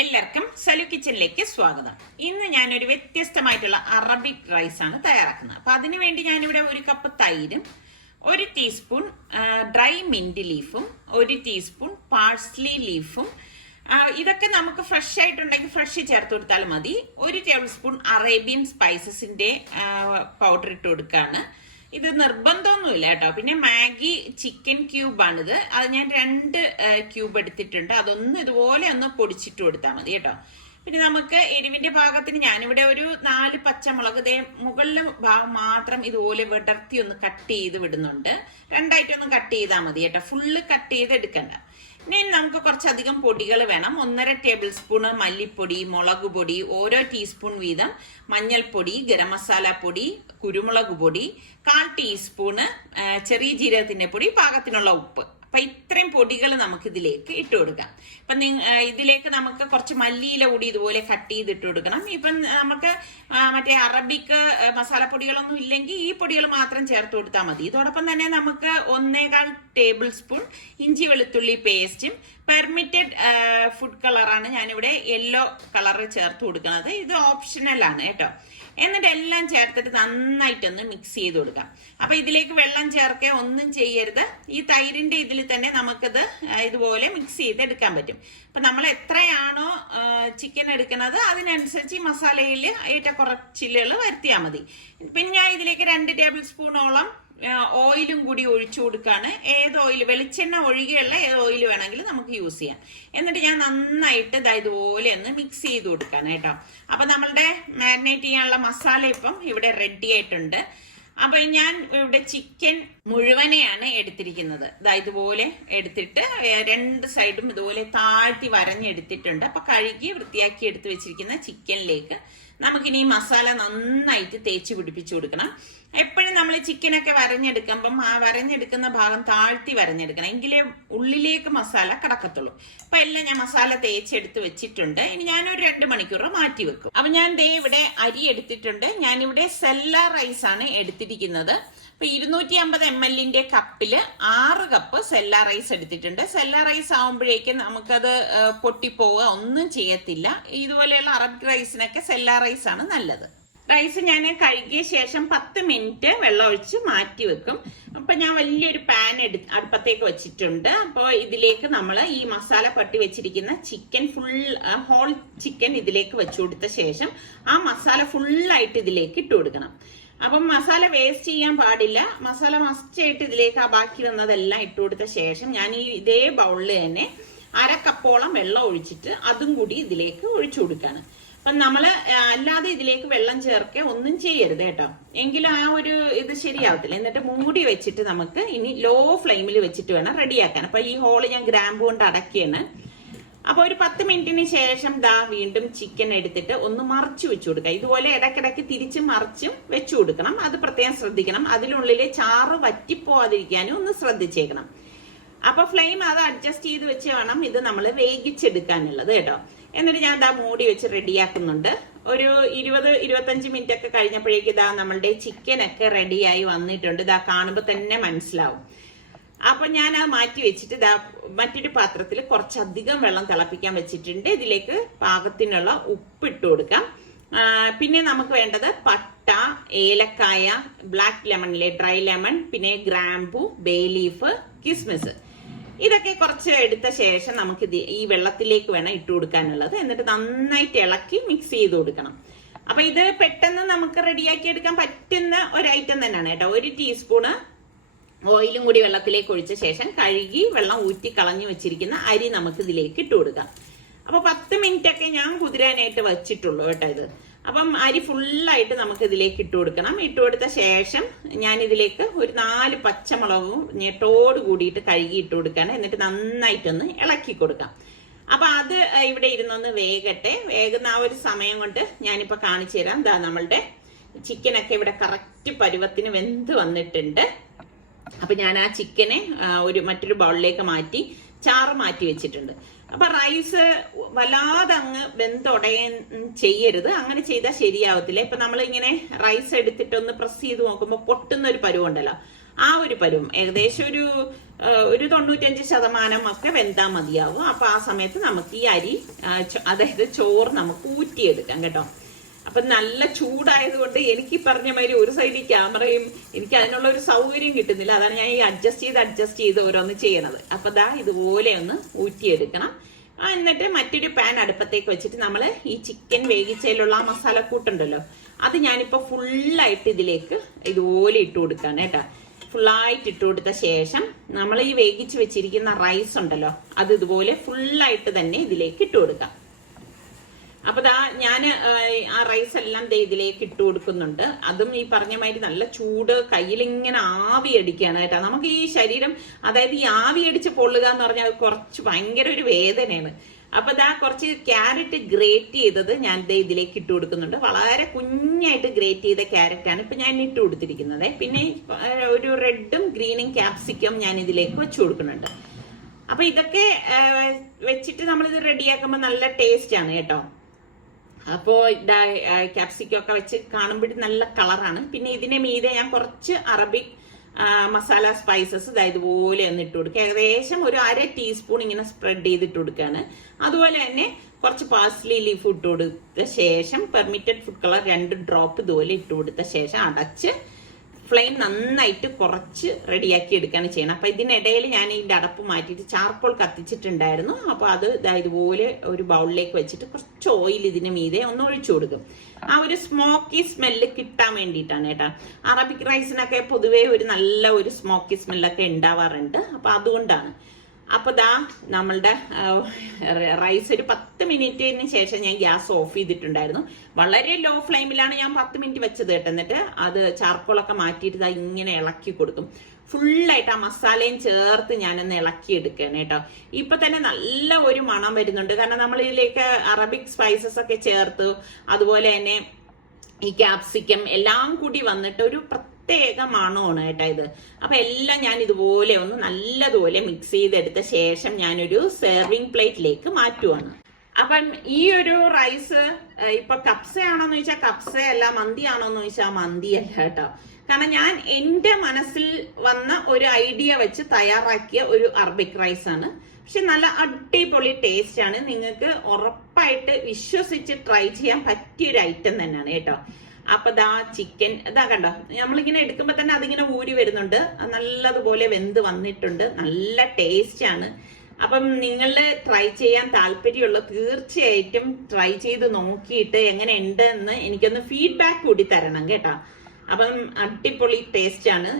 എല്ലാവർക്കും സലു കിച്ചണിലേക്ക് സ്വാഗതം. ഇന്ന് ഞാനൊരു വ്യത്യസ്തമായിട്ടുള്ള അറബിക് റൈസ് ആണ് തയ്യാറാക്കുന്നത്. അപ്പൊ അതിനുവേണ്ടി ഞാനിവിടെ 1 കപ്പ് തൈരും 1 ടീസ്പൂൺ ഡ്രൈ മിന്റ് ലീഫും 1 ടീസ്പൂൺ പാഴ്സ്ലി ലീഫും ഇതൊക്കെ നമുക്ക് ഫ്രഷ് ആയിട്ടുണ്ടെങ്കിൽ ഫ്രഷ് ചേർത്ത് കൊടുത്താൽ മതി. 1 ടേബിൾ സ്പൂൺ അറേബ്യൻ സ്പൈസസിന്റെ പൗഡർ ഇട്ട് കൊടുക്കുകയാണ്. ഇത് നിർബന്ധമൊന്നുമില്ല കേട്ടോ. പിന്നെ മാഗി ചിക്കൻ ക്യൂബാണിത്. അത് ഞാൻ 2 ക്യൂബ് എടുത്തിട്ടുണ്ട്. അതൊന്ന് ഇതുപോലെ ഒന്ന് പൊടിച്ചിട്ട് കൊടുത്താൽ മതി കേട്ടോ. പിന്നെ നമുക്ക് എരിവിന്റെ ഭാഗത്തിന് ഞാനിവിടെ ഒരു 4 പച്ചമുളക് മുകളിലെ ഭാഗം മാത്രം ഇതുപോലെ വിടർത്തി ഒന്ന് കട്ട് ചെയ്ത് വിടുന്നുണ്ട്. 2 ആയിട്ടൊന്ന് കട്ട് ചെയ്താൽ മതി കേട്ടോ. ഫുള്ള് കട്ട് ചെയ്ത് എടുക്കണ്ട. ഇനി നമുക്ക് കുറച്ചധികം പൊടികൾ വേണം. 1.5 ടേബിൾ സ്പൂൺ മല്ലിപ്പൊടി, മുളക് പൊടി, ഓരോ ടീസ്പൂൺ വീതം മഞ്ഞൾപ്പൊടി, ഗരം മസാല പൊടി, കുരുമുളക് പൊടി, 1/4 ടീസ്പൂണ് ചെറിയ ജീരകത്തിന്റെ പൊടി, പാകത്തിനുള്ള ഉപ്പ്. അപ്പൊ ഇത്രയും പൊടികൾ നമുക്ക് ഇതിലേക്ക് ഇട്ട് കൊടുക്കാം. ഇപ്പൊ ഇതിലേക്ക് നമുക്ക് കുറച്ച് മല്ലിയില കൂടി ഇതുപോലെ കട്ട് ചെയ്ത് ഇട്ട് കൊടുക്കണം. ഇപ്പം നമുക്ക് മറ്റേ അറബിക്ക് മസാലപ്പൊടികളൊന്നും ഇല്ലെങ്കിൽ ഈ പൊടികൾ മാത്രം ചേർത്ത് കൊടുത്താൽ മതി. ഇതോടൊപ്പം തന്നെ നമുക്ക് 1.25 ടേബിൾ സ്പൂൺ ഇഞ്ചി വെളുത്തുള്ളി പേസ്റ്റും പെർമിറ്റഡ് ഫുഡ് കളറാണ് ഞാനിവിടെ യെല്ലോ കളർ ചേർത്ത് കൊടുക്കുന്നത്. ഇത് ഓപ്ഷണൽ ആണ് കേട്ടോ. എന്നിട്ട് എല്ലാം ചേർത്തിട്ട് നന്നായിട്ടൊന്ന് മിക്സ് ചെയ്ത് കൊടുക്കാം. അപ്പൊ ഇതിലേക്ക് വെള്ളം ചേർക്കുക ഒന്നും ചെയ്യരുത്. ഈ തൈരിന്റെ ഇതിൽ തന്നെ നമുക്കത് ഇതുപോലെ മിക്സ് ചെയ്ത് എടുക്കാൻ പറ്റും. അപ്പൊ നമ്മൾ എത്രയാണോ ചിക്കൻ എടുക്കുന്നത് അതിനനുസരിച്ച് ഈ മസാലയിൽ ഏറ്റക്കുറച്ചിലുകൾ വരുത്തിയാൽ മതി. പിന്നെ ഞാൻ ഇതിലേക്ക് 2 ടേബിൾ സ്പൂണോളം ഓയിലും കൂടി ഒഴിച്ചു കൊടുക്കാണ്. ഏത് ഓയിൽ, വെളിച്ചെണ്ണ ഒഴികെയുള്ള ഏത് ഓയിൽ വേണമെങ്കിലും നമുക്ക് യൂസ് ചെയ്യാം. എന്നിട്ട് ഞാൻ നന്നായിട്ട് ഇതുപോലെ ഒന്ന് മിക്സ് ചെയ്ത് കൊടുക്കാണ് കേട്ടോ. അപ്പൊ നമ്മളുടെ മാരിനേറ്റ് ചെയ്യാനുള്ള മസാല ഇപ്പം ഇവിടെ റെഡി ആയിട്ടുണ്ട്. അപ്പൊ ഞാൻ ഇവിടെ ചിക്കൻ മുഴുവനെയാണ് എടുത്തിരിക്കുന്നത്. ഇതുപോലെ എടുത്തിട്ട് 2 സൈഡും ഇതുപോലെ താഴ്ത്തി വരഞ്ഞെടുത്തിട്ടുണ്ട്. അപ്പൊ കഴുകി വൃത്തിയാക്കി എടുത്ത് വെച്ചിരിക്കുന്ന ചിക്കനിലേക്ക് നമുക്കിനി ഈ മസാല നന്നായിട്ട് തേച്ച് പിടിപ്പിച്ചു കൊടുക്കണം. എപ്പോഴും നമ്മൾ ചിക്കനൊക്കെ വരഞ്ഞെടുക്കുമ്പം ആ വരഞ്ഞെടുക്കുന്ന ഭാഗം താഴ്ത്തി വരഞ്ഞെടുക്കണം, എങ്കിലേ ഉള്ളിലേക്ക് മസാല കടക്കത്തുള്ളൂ. അപ്പൊ എല്ലാം ഞാൻ മസാല തേച്ചെടുത്ത് വെച്ചിട്ടുണ്ട്. ഇനി ഞാനൊരു 2 മണിക്കൂർ മാറ്റി വെക്കും. അപ്പൊ ഞാൻ ഇവിടെ അരി എടുത്തിട്ടുണ്ട്. ഞാനിവിടെ സെല്ല റൈസ് ആണ് എടുത്തിരിക്കുന്നത്. അപ്പൊ 250 ml കപ്പില് 6 കപ്പ് സെല്ല റൈസ് എടുത്തിട്ടുണ്ട്. സെല്ല റൈസ് ആവുമ്പോഴേക്കും നമുക്കത് പൊട്ടിപ്പോവുക ഒന്നും ചെയ്യത്തില്ല. ഇതുപോലെയുള്ള അറബ് റൈസിനൊക്കെ സെല്ല റൈസ് ആണ് നല്ലത്. റൈസ് ഞാൻ കഴുകിയ ശേഷം 10 മിനിറ്റ് വെള്ളം ഒഴിച്ച് മാറ്റി വെക്കും. അപ്പൊ ഞാൻ വലിയൊരു പാൻ അടുപ്പത്തേക്ക് വെച്ചിട്ടുണ്ട്. അപ്പോൾ ഇതിലേക്ക് നമ്മൾ ഈ മസാല പട്ടി വെച്ചിരിക്കുന്ന ചിക്കൻ ഹോൾ ചിക്കൻ ഇതിലേക്ക് വെച്ചു കൊടുത്ത ശേഷം ആ മസാല ഫുള്ളായിട്ട് ഇതിലേക്ക് ഇട്ട് കൊടുക്കണം. അപ്പം മസാല വേസ്റ്റ് ചെയ്യാൻ പാടില്ല. മസാല മസ്റ്റായിട്ട് ഇതിലേക്ക് ആ ബാക്കി വന്നതെല്ലാം ഇട്ട് കൊടുത്ത ശേഷം ഞാൻ ഇതേ ബൗളിൽ തന്നെ 1/2 കപ്പോളം വെള്ളം ഒഴിച്ചിട്ട് അതും കൂടി ഇതിലേക്ക് ഒഴിച്ചു കൊടുക്കാണ്. അപ്പം നമ്മള് അല്ലാതെ ഇതിലേക്ക് വെള്ളം ചേർക്കുക ഒന്നും ചെയ്യരുത് കേട്ടോ. എങ്കിലും ആ ഒരു ഇത് ശരിയാവത്തില്ല. എന്നിട്ട് മൂടി വെച്ചിട്ട് നമുക്ക് ഇനി ലോ ഫ്ലെയിമിൽ വെച്ചിട്ട് വേണം റെഡിയാക്കാൻ. അപ്പൊ ഈ ഹോള് ഞാൻ ഗ്രാമ്പ് കൊണ്ട് അടക്കിയാണ്. അപ്പൊ ഒരു 10 മിനിറ്റിന് ശേഷം വീണ്ടും ചിക്കൻ എടുത്തിട്ട് ഒന്ന് മറിച്ചു വെച്ചു കൊടുക്കുക. ഇതുപോലെ ഇടയ്ക്കിടയ്ക്ക് തിരിച്ചും മറിച്ചും വെച്ചു കൊടുക്കണം. അത് പ്രത്യേകം ശ്രദ്ധിക്കണം. അതിനുള്ളിലെ ചാറ് വറ്റിപ്പോവാതിരിക്കാനും ഒന്ന് ശ്രദ്ധിച്ചേക്കണം. അപ്പൊ ഫ്ലെയിം അത് അഡ്ജസ്റ്റ് ചെയ്ത് വെച്ച് വേണം ഇത് നമ്മൾ വേവിച്ചെടുക്കാനുള്ളത് കേട്ടോ. എന്നിട്ട് ഞാൻ മൂടി വെച്ച് റെഡിയാക്കുന്നുണ്ട്. ഒരു 20-25 മിനിറ്റ് ഒക്കെ കഴിഞ്ഞപ്പോഴേക്ക് നമ്മളുടെ ചിക്കൻ ഒക്കെ റെഡിയായി വന്നിട്ടുണ്ട്. കാണുമ്പോൾ തന്നെ മനസ്സിലാവും. അപ്പൊ ഞാൻ അത് മാറ്റി വെച്ചിട്ട് മറ്റൊരു പാത്രത്തിൽ കുറച്ചധികം വെള്ളം തിളപ്പിക്കാൻ വെച്ചിട്ടുണ്ട്. ഇതിലേക്ക് പാകത്തിനുള്ള ഉപ്പ് ഇട്ട് കൊടുക്കാം. പിന്നെ നമുക്ക് വേണ്ടത് പട്ട, ഏലക്കായ, ബ്ലാക്ക് ലെമണിലെ ഡ്രൈ ലെമൺ, പിന്നെ ഗ്രാമ്പു, ബേ ലീഫ്, കിസ്മിസ്, ഇതൊക്കെ കുറച്ച് എടുത്ത ശേഷം നമുക്ക് ഈ വെള്ളത്തിലേക്ക് വേണം ഇട്ട് കൊടുക്കാനുള്ളത്. എന്നിട്ട് നന്നായിട്ട് ഇളക്കി മിക്സ് ചെയ്ത് കൊടുക്കണം. അപ്പൊ ഇത് പെട്ടെന്ന് നമുക്ക് റെഡിയാക്കി എടുക്കാൻ പറ്റുന്ന ഒരു ഐറ്റം തന്നെയാണ് കേട്ടോ. 1 ടീസ്പൂണ് ഓയിലും കൂടി വെള്ളത്തിലേക്ക് ഒഴിച്ച ശേഷം കഴുകി വെള്ളം ഊറ്റി കളഞ്ഞു വെച്ചിരിക്കുന്ന അരി നമുക്ക് ഇതിലേക്ക് ഇട്ട് കൊടുക്കാം. അപ്പൊ 10 മിനിറ്റ് ഒക്കെ ഞാൻ കുതിരാനായിട്ട് വെച്ചിട്ടുള്ളൂ കേട്ടോ ഇത്. അപ്പം അരി ഫുള്ളായിട്ട് നമുക്ക് ഇതിലേക്ക് ഇട്ട് കൊടുക്കണം. ഇട്ട് കൊടുത്ത ശേഷം ഞാൻ ഇതിലേക്ക് ഒരു 4 പച്ചമുളകും ഞെട്ടോട് കൂടിയിട്ട് കഴുകി ഇട്ട് കൊടുക്കാണ്. എന്നിട്ട് നന്നായിട്ടൊന്ന് ഇളക്കി കൊടുക്കാം. അപ്പൊ അത് ഇവിടെ ഇരുന്നൊന്ന് വേകട്ടെ. വേകുന്ന ആ ഒരു സമയം കൊണ്ട് ഞാനിപ്പോ കാണിച്ചു തരാം. നമ്മളുടെ ചിക്കനൊക്കെ ഇവിടെ കറക്റ്റ് പരുവത്തിന് വെന്ത് വന്നിട്ടുണ്ട്. അപ്പൊ ഞാൻ ആ ചിക്കനെ മറ്റൊരു ബൗളിലേക്ക് മാറ്റി ചാറ് മാറ്റി വെച്ചിട്ടുണ്ട്. അപ്പൊ റൈസ് വല്ലാതെ അങ്ങ് വെന്തുടയാൻ ചെയ്യരുത്. അങ്ങനെ ചെയ്താൽ ശരിയാവത്തില്ല. ഇപ്പൊ നമ്മൾ ഇങ്ങനെ റൈസ് എടുത്തിട്ട് ഒന്ന് പ്രസ് ചെയ്ത് നോക്കുമ്പോൾ പൊട്ടുന്ന ഒരു പരുവുണ്ടല്ലോ, ആ ഒരു പരുവം ഏകദേശം ഒരു 95% ഒക്കെ വെന്താൽ മതിയാവും. അപ്പൊ ആ സമയത്ത് നമുക്ക് ഈ അരി അതായത് ചോറ് നമുക്ക് ഊറ്റിയെടുക്കാം കേട്ടോ. അപ്പൊ നല്ല ചൂടായതുകൊണ്ട് എനിക്ക് പറഞ്ഞ മാതിരി ഒരു സൈഡിൽ ക്യാമറയും എനിക്ക് അതിനുള്ള ഒരു സൗകര്യം കിട്ടുന്നില്ല. അതാണ് ഞാൻ ഈ അഡ്ജസ്റ്റ് ചെയ്ത് ഓരോന്ന് ചെയ്യണത്. അപ്പൊ ദാ ഇതുപോലെ ഒന്ന് ഊറ്റിയെടുക്കണം. എന്നിട്ട് മറ്റൊരു പാൻ അടുപ്പത്തേക്ക് വെച്ചിട്ട് നമ്മൾ ഈ ചിക്കൻ വേവിച്ചതിലുള്ള ആ മസാലക്കൂട്ടുണ്ടല്ലോ, അത് ഞാനിപ്പോ ഫുള്ളായിട്ട് ഇതിലേക്ക് ഇതുപോലെ ഇട്ട് കൊടുക്കാണ് കേട്ടോ. ഫുള്ളായിട്ട് ഇട്ട് കൊടുത്ത ശേഷം നമ്മൾ ഈ വേവിച്ച് വെച്ചിരിക്കുന്ന റൈസ് ഉണ്ടല്ലോ, അത് ഇതുപോലെ ഫുള്ളായിട്ട് തന്നെ ഇതിലേക്ക് ഇട്ട് കൊടുക്കാം. അപ്പൊ ദാ ഞാൻ ആ റൈസ് എല്ലാം ഇതിലേക്ക് ഇട്ട് കൊടുക്കുന്നുണ്ട്. അതും ഈ പറഞ്ഞ മാതിരി നല്ല ചൂട്, കയ്യിലിങ്ങനെ ആവി അടിക്കുകയാണ് കേട്ടോ. നമുക്ക് ഈ ശരീരം, അതായത് ഈ ആവി അടിച്ച് പൊള്ളുക എന്ന് പറഞ്ഞാൽ കുറച്ച് ഭയങ്കര ഒരു വേദനയാണ്. അപ്പൊ ദാ കുറച്ച് ക്യാരറ്റ് ഗ്രേറ്റ് ചെയ്തത് ഞാൻ ഇതിലേക്ക് ഇട്ട് കൊടുക്കുന്നുണ്ട്. വളരെ കുഞ്ഞായിട്ട് ഗ്രേറ്റ് ചെയ്ത ക്യാരറ്റാണ് ഇപ്പൊ ഞാൻ ഇട്ട് കൊടുത്തിരിക്കുന്നത്. പിന്നെ ഒരു റെഡും ഗ്രീനും ക്യാപ്സിക്കം ഞാൻ ഇതിലേക്ക് വെച്ച് കൊടുക്കുന്നുണ്ട്. അപ്പൊ ഇതൊക്കെ വെച്ചിട്ട് നമ്മളിത് റെഡിയാക്കുമ്പോൾ നല്ല ടേസ്റ്റ് ആണ് കേട്ടോ. അപ്പോ ക്യാപ്സിക്കം ഒക്കെ വെച്ച് കാണുമ്പോഴും നല്ല കളറാണ്. പിന്നെ ഇതിനെ മീതെ ഞാൻ കുറച്ച് അറബിക് മസാല സ്പൈസസ് ഇതുപോലെ ഒന്ന് ഇട്ട് കൊടുക്കുക. ഏകദേശം ഒരു 1/2 ടീസ്പൂൺ ഇങ്ങനെ സ്പ്രെഡ് ചെയ്തിട്ട് കൊടുക്കുകയാണ്. അതുപോലെ തന്നെ കുറച്ച് പാഴ്സ്ലി ലീഫ് ഇട്ട് കൊടുത്ത ശേഷം പെർമിറ്റഡ് ഫുഡ് കളർ 2 ഡ്രോപ്പ് ഇതുപോലെ ഇട്ട് കൊടുത്ത ശേഷം അടച്ച് ഫ്ലെയിം നന്നായിട്ട് കുറച്ച് റെഡിയാക്കി എടുക്കുകയാണ് ചെയ്യണം. അപ്പൊ ഇതിനിടയിൽ ഞാൻ ഇതിന്റെ അടപ്പ് മാറ്റിയിട്ട് ചാർക്കോൾ കത്തിച്ചിട്ടുണ്ടായിരുന്നു. അപ്പൊ അത് ഇതുപോലെ ഒരു ബൗളിലേക്ക് വെച്ചിട്ട് കുറച്ച് ഓയിൽ ഇതിന് മീതെ ഒന്ന് ഒഴിച്ചു കൊടുക്കും. ആ ഒരു സ്മോക്കി സ്മെല്ല് കിട്ടാൻ വേണ്ടിയിട്ടാണ് കേട്ടോ. അറബിക് റൈസിനൊക്കെ പൊതുവേ ഒരു നല്ല ഒരു സ്മോക്കി സ്മെല്ലൊക്കെ ഉണ്ടാവാറുണ്ട്. അപ്പൊ അതുകൊണ്ടാണ്. അപ്പൊ ദാ നമ്മളുടെ റൈസ് ഒരു 10 മിനിറ്റിന് ശേഷം ഞാൻ ഗ്യാസ് ഓഫ് ചെയ്തിട്ടുണ്ടായിരുന്നു. വളരെ ലോ ഫ്ലെയിമിലാണ് ഞാൻ 10 മിനിറ്റ് വെച്ചത് കേട്ടോ. എന്നിട്ട് അത് ചാർക്കോളൊക്കെ മാറ്റിയിട്ട് ഇങ്ങനെ ഇളക്കി കൊടുക്കും. ഫുള്ളായിട്ട് ആ മസാലയും ചേർത്ത് ഞാനൊന്ന് ഇളക്കി എടുക്കുകയാണ് കേട്ടോ. ഇപ്പൊ തന്നെ നല്ല ഒരു മണം വരുന്നുണ്ട്. കാരണം നമ്മൾ ഇതിലേക്ക് അറബിക് സ്പൈസസ് ഒക്കെ ചേർത്തു, അതുപോലെ തന്നെ ഈ ക്യാപ്സിക്കം എല്ലാം കൂടി വന്നിട്ട് ഒരു പ്രത്യേക മണമാണ് കേട്ടോ ഇത്. അപ്പൊ എല്ലാം ഞാൻ ഇതുപോലെ ഒന്ന് നല്ലതുപോലെ മിക്സ് ചെയ്തെടുത്ത ശേഷം ഞാനൊരു സെർവിങ് പ്ലേറ്റിലേക്ക് മാറ്റുവാണ്. അപ്പം ഈ ഒരു റൈസ് ഇപ്പൊ കപ്സയാണോന്ന് ചോദിച്ചാൽ കപ്സയല്ല, മന്തിയാണോന്ന് ചോദിച്ചാൽ മന്തിയല്ല കേട്ടോ. കാരണം ഞാൻ എന്റെ മനസ്സിൽ വന്ന ഒരു ഐഡിയ വെച്ച് തയ്യാറാക്കിയ ഒരു അറബിക് റൈസ് ആണ്. പക്ഷെ നല്ല അടിപൊളി ടേസ്റ്റ് ആണ്. നിങ്ങൾക്ക് ഉറപ്പായിട്ട് വിശ്വസിച്ച് ട്രൈ ചെയ്യാൻ പറ്റിയൊരു ഐറ്റം തന്നെയാണ് കേട്ടോ. അപ്പൊ ദാ ചിക്കൻ കണ്ടോ, നമ്മളിങ്ങനെ എടുക്കുമ്പോ തന്നെ അതിങ്ങനെ ഊരി വരുന്നുണ്ട്. നല്ലതുപോലെ വെന്ത് വന്നിട്ടുണ്ട്. നല്ല ടേസ്റ്റ് ആണ്. അപ്പം നിങ്ങൾ ട്രൈ ചെയ്യാൻ താല്പര്യമുള്ള തീർച്ചയായിട്ടും ട്രൈ ചെയ്ത് നോക്കിയിട്ട് എങ്ങനെ ഉണ്ട് എന്ന് എനിക്കൊന്ന് ഫീഡ്ബാക്ക് കൂടി തരണം കേട്ടോ. അപ്പം അടിപൊളി ടേസ്റ്റ് ആണ്.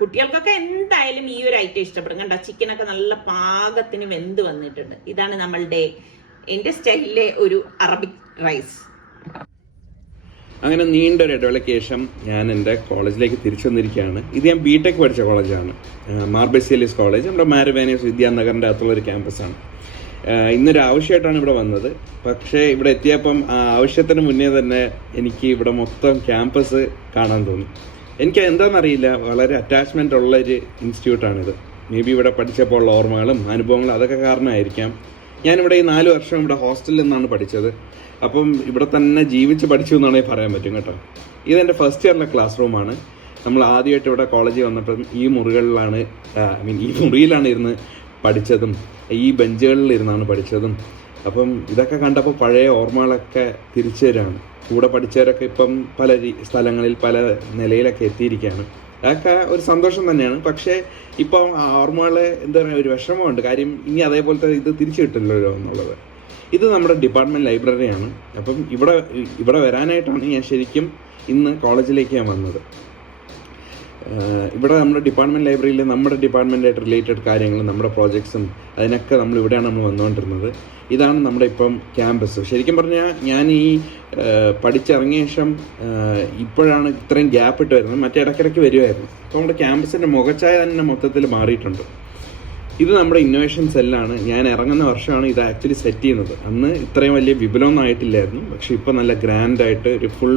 കുട്ടികൾക്കൊക്കെ എന്തായാലും ഈ ഒരു ഐറ്റം ഇഷ്ടപ്പെടും. കണ്ടോ, ചിക്കനൊക്കെ നല്ല പാകത്തിന് വെന്ത് വന്നിട്ടുണ്ട്. ഇതാണ് നമ്മളുടെ എന്റെ സ്റ്റൈലിലെ ഒരു അറബിക് റൈസ്. അങ്ങനെ നീണ്ടൊരു ഇടവേളയ്ക്ക് ശേഷം ഞാൻ എൻ്റെ കോളേജിലേക്ക് തിരിച്ചു വന്നിരിക്കുകയാണ്. ഇത് ഞാൻ ബിടെക് പഠിച്ച കോളേജാണ്, മാർബേസിയലിസ് കോളേജ്. നമ്മുടെ മാരവേനിയസ് വിദ്യാനഗറിൻ്റെ അകത്തുള്ളൊരു ക്യാമ്പസാണ്. ഇന്നൊരു ആവശ്യമായിട്ടാണ് ഇവിടെ വന്നത്. പക്ഷേ ഇവിടെ എത്തിയപ്പം ആ ആവശ്യത്തിന് മുന്നേ തന്നെ എനിക്ക് ഇവിടെ മൊത്തം ക്യാമ്പസ് കാണാൻ തോന്നി. എനിക്ക് എന്താണെന്നറിയില്ല, വളരെ അറ്റാച്ച്മെൻ്റ് ഉള്ളൊരു ഇൻസ്റ്റിറ്റ്യൂട്ടാണിത്. മേ ബി ഇവിടെ പഠിച്ചപ്പോൾ ഉള്ള ഓർമ്മകളും അനുഭവങ്ങളും അതൊക്കെ കാരണമായിരിക്കാം. ഞാനിവിടെ ഈ 4 വർഷം ഇവിടെ ഹോസ്റ്റലിൽ നിന്നാണ് പഠിച്ചത്. അപ്പം ഇവിടെ തന്നെ ജീവിച്ച് പഠിച്ചു എന്നാണെങ്കിൽ പറയാൻ പറ്റും കേട്ടോ. ഇതെൻ്റെ ഫസ്റ്റ് ഇയറിലെ ക്ലാസ് റൂമാണ്. നമ്മൾ ആദ്യമായിട്ട് ഇവിടെ കോളേജിൽ വന്നപ്പം ഈ മുറിയിലാണ് ഇരുന്ന് പഠിച്ചതും ഈ ബെഞ്ചുകളിൽ ഇരുന്നാണ് പഠിച്ചതും. അപ്പം ഇതൊക്കെ കണ്ടപ്പോൾ പഴയ ഓർമ്മകളൊക്കെ തിരിച്ചു വരികയാണ്. കൂടെ പഠിച്ചവരൊക്കെ ഇപ്പം പല സ്ഥലങ്ങളിൽ പല നിലയിലൊക്കെ എത്തിയിരിക്കുകയാണ്. അതൊക്കെ ഒരു സന്തോഷം തന്നെയാണ്. പക്ഷേ ഇപ്പം ഓർമ്മകൾ എന്താ പറയുക, ഒരു വിഷമമുണ്ട്. കാര്യം ഇനി അതേപോലത്തെ ഇത് തിരിച്ചു കിട്ടില്ലല്ലോ എന്നുള്ളത്. ഇത് നമ്മുടെ ഡിപ്പാർട്ട്മെൻറ്റ് ലൈബ്രറിയാണ്. അപ്പം ഇവിടെ വരാനായിട്ടാണ് ഞാൻ ശരിക്കും ഇന്ന് കോളേജിലേക്ക് ഞാൻ വന്നത്. ഇവിടെ നമ്മുടെ ഡിപ്പാർട്ട്മെൻറ്റ് ലൈബ്രറിയിൽ നമ്മുടെ ഡിപ്പാർട്ട്മെൻറ്റായിട്ട് റിലേറ്റഡ് കാര്യങ്ങളും നമ്മുടെ പ്രോജക്ട്സും അതിനൊക്കെ ഇവിടെയാണ് നമ്മൾ വന്നുകൊണ്ടിരുന്നത്. ഇതാണ് നമ്മുടെ ഇപ്പം ക്യാമ്പസ്. ശരിക്കും പറഞ്ഞാൽ ഞാൻ ഈ പഠിച്ചിറങ്ങിയ ശേഷം ഇപ്പോഴാണ് ഇത്രയും ഗ്യാപ്പ് ഇട്ട് വരുന്നത്. മറ്റേ ഇടയ്ക്കിടയ്ക്ക് വരുമായിരുന്നു. അപ്പോൾ നമ്മുടെ ക്യാമ്പസിൻ്റെ മുഖച്ഛായ തന്നെ മൊത്തത്തിൽ മാറിയിട്ടുണ്ട്. ഇത് നമ്മുടെ ഇന്നോവേഷൻ സെല്ലാണ്. ഞാൻ ഇറങ്ങുന്ന വർഷമാണ് ഇത് ആക്ച്വലി സെറ്റ് ചെയ്യുന്നത്. അന്ന് ഇത്രയും വലിയ വിപുലമൊന്നും ആയിട്ടില്ലായിരുന്നു. പക്ഷേ ഇപ്പോൾ നല്ല ഗ്രാൻഡായിട്ട് ഒരു ഫുൾ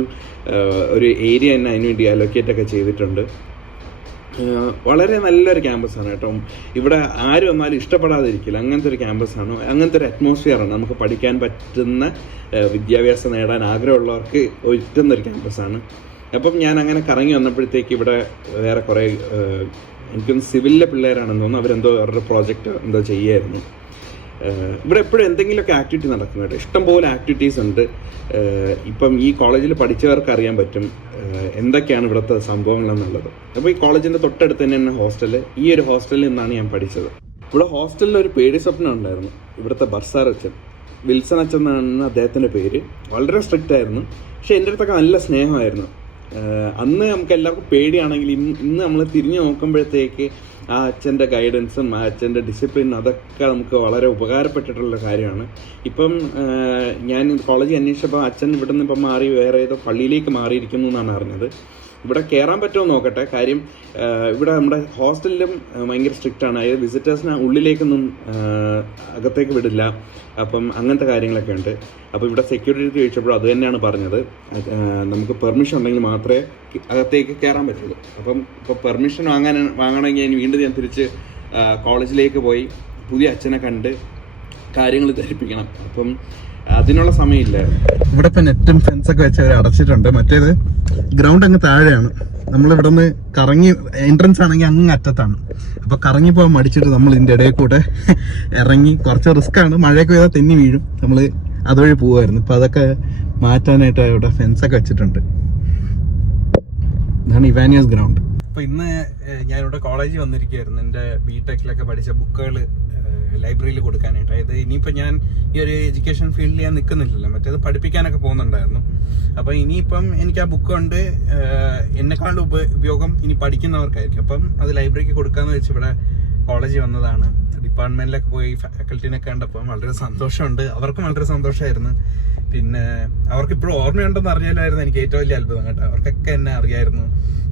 ഒരു ഏരിയ തന്നെ അതിനുവേണ്ടി അലോക്കേറ്റ് ഒക്കെ ചെയ്തിട്ടുണ്ട്. വളരെ നല്ലൊരു ക്യാമ്പസാണ് കേട്ടോ. ഇവിടെ ആരും വന്നാലും ഇഷ്ടപ്പെടാതിരിക്കില്ല, അങ്ങനത്തെ ഒരു ക്യാമ്പസാണ്. അങ്ങനത്തെ ഒരു അറ്റ്മോസ്ഫിയറാണ്. നമുക്ക് പഠിക്കാൻ പറ്റുന്ന, വിദ്യാഭ്യാസം നേടാൻ ആഗ്രഹമുള്ളവർക്ക് പറ്റുന്നൊരു ക്യാമ്പസാണ്. അപ്പം ഞാൻ അങ്ങനെ കറങ്ങി വന്നപ്പോഴത്തേക്ക് ഇവിടെ വേറെ കുറേ എനിക്കൊന്ന് സിവിലിലെ പിള്ളേരാണെന്ന് തോന്നുന്നു, അവരെന്തോ അവരുടെ പ്രോജക്റ്റ് എന്തോ ചെയ്യുമായിരുന്നു. ഇവിടെ എപ്പോഴും എന്തെങ്കിലുമൊക്കെ ആക്ടിവിറ്റി നടക്കുന്നുണ്ട്, ഇഷ്ടംപോലെ ആക്ടിവിറ്റീസ് ഉണ്ട്. ഇപ്പം ഈ കോളേജിൽ പഠിച്ചവർക്ക് അറിയാൻ പറ്റും എന്തൊക്കെയാണ് ഇവിടുത്തെ സംഭവങ്ങളെന്നുള്ളത്. അപ്പോൾ ഈ കോളേജിൻ്റെ തൊട്ടടുത്ത് തന്നെയാണ് ഹോസ്റ്റൽ. ഈ ഒരു ഹോസ്റ്റലിൽ നിന്നാണ് ഞാൻ പഠിച്ചത്. ഇവിടെ ഹോസ്റ്റലിൽ ഒരു പേടി സ്വപ്നം ഉണ്ടായിരുന്നു. ഇവിടുത്തെ ബർസാർ അച്ഛൻ, വിൽസൺ അച്ഛൻ എന്നാണ് അദ്ദേഹത്തിൻ്റെ പേര്. വളരെ സ്ട്രിക്റ്റ് ആയിരുന്നു, പക്ഷെ എൻ്റെ അടുത്തൊക്കെ നല്ല സ്നേഹമായിരുന്നു. അന്ന് നമുക്ക് എല്ലാവർക്കും പേടിയാണെങ്കിൽ ഇന്ന് നമ്മൾ തിരിഞ്ഞു നോക്കുമ്പോഴത്തേക്ക് ആ അച്ഛൻ്റെ ഗൈഡൻസും ആ അച്ഛൻ്റെ ഡിസിപ്ലിനും അതൊക്കെ നമുക്ക് വളരെ ഉപകാരപ്പെട്ടിട്ടുള്ള കാര്യമാണ്. ഇപ്പം ഞാൻ കോളേജിൽ അന്വേഷിച്ചപ്പോൾ അച്ഛൻ ഇവിടെ നിന്ന് ഇപ്പം മാറി വേറെ ഏതോ പള്ളിയിലേക്ക് മാറിയിരിക്കുന്നു എന്നാണ് അറിഞ്ഞത്. ഇവിടെ കയറാൻ പറ്റുമോ നോക്കട്ടെ. കാര്യം ഇവിടെ നമ്മുടെ ഹോസ്റ്റലിലും ഭയങ്കര സ്ട്രിക്റ്റ് ആണ്. അതായത് വിസിറ്റേഴ്സിനെ ഉള്ളിലേക്കൊന്നും അകത്തേക്ക് വിടില്ല. അപ്പം അങ്ങനത്തെ കാര്യങ്ങളൊക്കെ ഉണ്ട്. അപ്പോൾ ഇവിടെ സെക്യൂരിറ്റി ചോദിച്ചപ്പോൾ അത് തന്നെയാണ് പറഞ്ഞത്, നമുക്ക് പെർമിഷൻ ഉണ്ടെങ്കിൽ മാത്രമേ അകത്തേക്ക് കയറാൻ പറ്റുള്ളൂ. അപ്പം ഇപ്പോൾ പെർമിഷൻ വാങ്ങണമെങ്കിൽ വീണ്ടും ഞാൻ തിരിച്ച് കോളേജിലേക്ക് പോയി പുതിയ അച്ഛനെ കണ്ട് കാര്യങ്ങൾ ധരിപ്പിക്കണം. അപ്പം അതിനുള്ള സമയമില്ല. ഇവിടെ ഇപ്പം നെറ്റും ഫെൻസൊക്കെ വെച്ച് അവർ അടച്ചിട്ടുണ്ട്. മറ്റേത് ഗ്രൗണ്ട് അങ്ങ് താഴെയാണ്. നമ്മളിവിടെ നിന്ന് കറങ്ങി എൻട്രൻസ് ആണെങ്കിൽ അങ്ങ് അറ്റത്താണ്. അപ്പോൾ കറങ്ങിപ്പോകാൻ മടിച്ചിട്ട് നമ്മൾ ഇതിൻ്റെ ഇടയിൽ കൂടെ ഇറങ്ങി, കുറച്ച് റിസ്ക്കാണ്, മഴയൊക്കെ പെയ്താൽ തെന്നി വീഴും, നമ്മൾ അതുവഴി പോവുമായിരുന്നു. ഇപ്പം അതൊക്കെ മാറ്റാനായിട്ട് ഇവിടെ ഫെൻസൊക്കെ വെച്ചിട്ടുണ്ട്. ഇതാണ് ഇവാനിയസ് ഗ്രൗണ്ട്. അപ്പോൾ ഇന്ന് ഞാനിവിടെ കോളേജിൽ വന്നിരിക്കുകയായിരുന്നു. എൻ്റെ ബിടെക്കിലൊക്കെ പഠിച്ച ബുക്കുകൾ ലൈബ്രറിയിൽ കൊടുക്കാനായിട്ട്. അതായത് ഇനിയിപ്പോൾ ഞാൻ ഈ ഒരു എഡ്യൂക്കേഷൻ ഫീൽഡിൽ ഞാൻ നിൽക്കുന്നില്ലല്ലോ, മറ്റേത് പഠിപ്പിക്കാനൊക്കെ പോകുന്നുണ്ടായിരുന്നു. അപ്പോൾ ഇനിയിപ്പം എനിക്ക് ആ ബുക്ക് കൊണ്ട് എന്നെക്കാളും ഉപയോഗം ഇനി പഠിക്കുന്നവർക്കായിരിക്കും. അപ്പം അത് ലൈബ്രറിക്ക് കൊടുക്കാമെന്ന് വെച്ച് ഇവിടെ കോളേജിൽ വന്നതാണ്. ഡിപ്പാർട്ട്മെൻറ്റിലൊക്കെ പോയി ഫാക്കൽറ്റീനെ കണ്ടപ്പം വളരെ സന്തോഷമുണ്ട്, അവർക്കും വളരെ സന്തോഷമായിരുന്നു. പിന്നെ അവർക്കിപ്പോഴും ഓർമ്മയുണ്ടെന്ന് അറിഞ്ഞാലായിരുന്നു എനിക്ക് ഏറ്റവും വലിയ അത്ഭുതം കേട്ടോ. അവർക്കൊക്കെ എന്നെ അറിയായിരുന്നു.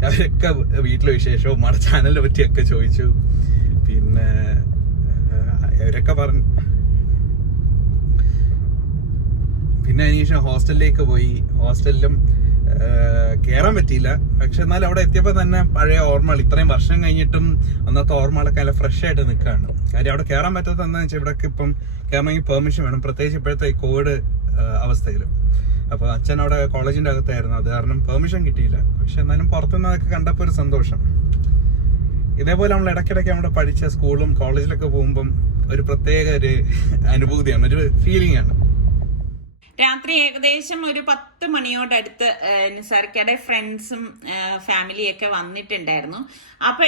അവരൊക്കെ വീട്ടിലെ വിശേഷവും നമ്മുടെ ചാനലിനെ പറ്റിയൊക്കെ ചോദിച്ചു. പിന്നെ അവരൊക്കെ പറഞ്ഞു. പിന്നെ അതിനുശേഷം ഹോസ്റ്റലിലേക്ക് പോയി. ഹോസ്റ്റലിലും കയറാൻ പറ്റിയില്ല, പക്ഷെ എന്നാലും അവിടെ എത്തിയപ്പോൾ തന്നെ പഴയ ഓർമ്മകൾ, ഇത്രയും വർഷം കഴിഞ്ഞിട്ടും അന്നത്തെ ഓർമ്മകളൊക്കെ നല്ല ഫ്രഷ് ആയിട്ട് നിൽക്കുകയാണ്. കാര്യം അവിടെ കയറാൻ പറ്റാത്ത എന്താണെന്ന് വെച്ചാൽ ഇവിടെയൊക്കെ ഇപ്പം കയറണമെങ്കിൽ പെർമിഷൻ വേണം, പ്രത്യേകിച്ച് ഇപ്പോഴത്തെ ഈ കോവിഡ് അവസ്ഥയിൽ. അപ്പോൾ അച്ഛൻ അവിടെ കോളേജിൻ്റെ അകത്തായിരുന്നു, അത് കാരണം പെർമിഷൻ കിട്ടിയില്ല. പക്ഷെ എന്നാലും പുറത്തുനിന്ന് അതൊക്കെ കണ്ടപ്പോൾ ഒരു സന്തോഷം. ഇതേപോലെ നമ്മൾ ഇടയ്ക്കിടയ്ക്ക് നമ്മുടെ പഠിച്ച സ്കൂളും കോളേജിലൊക്കെ പോകുമ്പം ഒരു പ്രത്യേക ഒരു അനുഭൂതിയാണ്, ഒരു ഫീലിംഗ് ആണ്. രാത്രി ഏകദേശം ഒരു 10 മണിയോടടുത്ത് നിസാർക്കയുടെ ഫ്രണ്ട്സും ഫാമിലിയൊക്കെ വന്നിട്ടുണ്ടായിരുന്നു. അപ്പൊ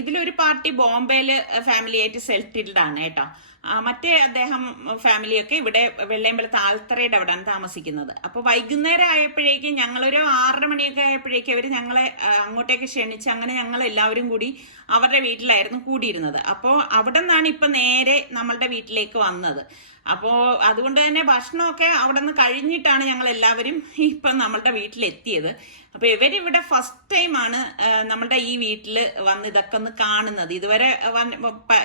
ഇതിലൊരു പാർട്ടി ബോംബെയില് ഫാമിലിയായിട്ട് സെറ്റിൽഡ് ആണ് കേട്ടോ. മറ്റേ അദ്ദേഹം ഫാമിലിയൊക്കെ ഇവിടെ വെള്ളയമ്പലത്ത് ആൽത്തറയുടെ അവിടെയാണ് താമസിക്കുന്നത്. അപ്പോൾ വൈകുന്നേരം ആയപ്പോഴേക്കും ഞങ്ങളൊരു 6:30 മണിയൊക്കെ ആയപ്പോഴേക്കും അവർ ഞങ്ങളെ അങ്ങോട്ടേക്ക് ക്ഷണിച്ച്, അങ്ങനെ ഞങ്ങൾ എല്ലാവരും കൂടി അവരുടെ വീട്ടിലായിരുന്നു കൂടിയിരുന്നത്. അപ്പോൾ അവിടെ നിന്നാണ് ഇപ്പം നേരെ നമ്മളുടെ വീട്ടിലേക്ക് വന്നത്. അപ്പോൾ അതുകൊണ്ട് തന്നെ ഭക്ഷണമൊക്കെ അവിടെ നിന്ന് കഴിഞ്ഞിട്ടാണ് ഞങ്ങൾ എല്ലാവരും ഇപ്പം നമ്മളുടെ വീട്ടിലെത്തിയത്. അപ്പോൾ ഇവരിവിടെ ഫസ്റ്റ് ടൈമാണ് നമ്മളുടെ ഈ വീട്ടിൽ വന്ന് ഇതൊക്കെ ഒന്ന് കാണുന്നത്. ഇതുവരെ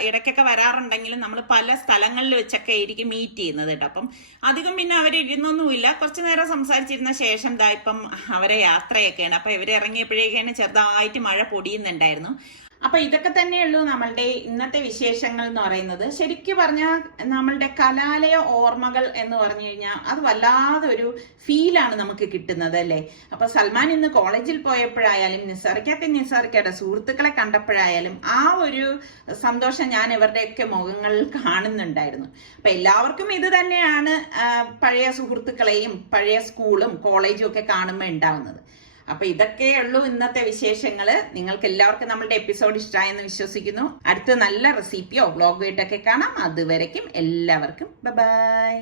ഇടയ്ക്കൊക്കെ വരാറുണ്ടെങ്കിലും നമ്മൾ പല സ്ഥലങ്ങളിൽ വെച്ചൊക്കെ ആയിരിക്കും മീറ്റ് ചെയ്യുന്നത് കേട്ടോ. അപ്പം അധികം പിന്നെ അവരിരുന്നൊന്നുമില്ല, കുറച്ചു നേരം സംസാരിച്ചിരുന്ന ശേഷം ഇപ്പം അവരെ യാത്രയൊക്കെയാണ്. അപ്പം ഇവർ ഇറങ്ങിയപ്പോഴേക്കാണ് ചെറുതായിട്ട് മഴ പൊടിയുന്നുണ്ടായിരുന്നു. അപ്പൊ ഇതൊക്കെ തന്നെയുള്ളൂ നമ്മളുടെ ഇന്നത്തെ വിശേഷങ്ങൾ എന്ന് പറയുന്നത്. ശരിക്കും പറഞ്ഞാൽ നമ്മളുടെ കലാലയ ഓർമ്മകൾ എന്ന് പറഞ്ഞു കഴിഞ്ഞാൽ അത് വല്ലാതെ ഒരു ഫീലാണ് നമുക്ക് കിട്ടുന്നത് അല്ലേ. അപ്പൊ സൽമാൻ ഇന്ന് കോളേജിൽ പോയപ്പോഴായാലും നിസാർക്കയുടെ സുഹൃത്തുക്കളെ കണ്ടപ്പോഴായാലും ആ ഒരു സന്തോഷം ഞാൻ ഇവരുടെയൊക്കെ മുഖങ്ങളിൽ കാണുന്നുണ്ടായിരുന്നു. അപ്പൊ എല്ലാവർക്കും ഇത് തന്നെയാണ് പഴയ സുഹൃത്തുക്കളെയും പഴയ സ്കൂളും കോളേജും ഒക്കെ കാണുമ്പോൾ ഉണ്ടാവുന്നത്. അപ്പൊ ഇതൊക്കെയുള്ളൂ ഇന്നത്തെ വിശേഷങ്ങള്. നിങ്ങൾക്ക് എല്ലാവർക്കും നമ്മളുടെ എപ്പിസോഡ് ഇഷ്ടമായെന്ന് വിശ്വസിക്കുന്നു. അടുത്ത നല്ല റെസിപ്പിയോ വ്ലോഗോ ആയിട്ടൊക്കെ കാണാം. അതുവരയ്ക്കും എല്ലാവർക്കും ബൈ.